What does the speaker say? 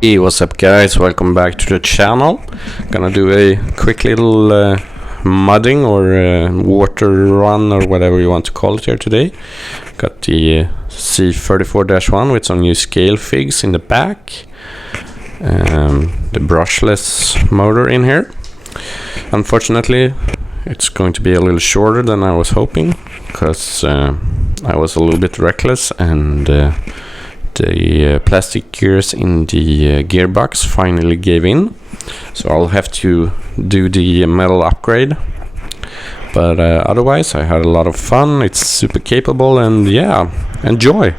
Hey, what's up guys, welcome back to the channel. Gonna do a quick little mudding or water run or whatever you want to call it here today. Got the C34-1 with some new scale figs in the back. The brushless motor in here. Unfortunately it's going to be a little shorter than I was hoping, because I was a little bit reckless and the plastic gears in the gearbox finally gave in, so I'll have to do the metal upgrade. But otherwise I had a lot of fun. It's super capable, and yeah, enjoy.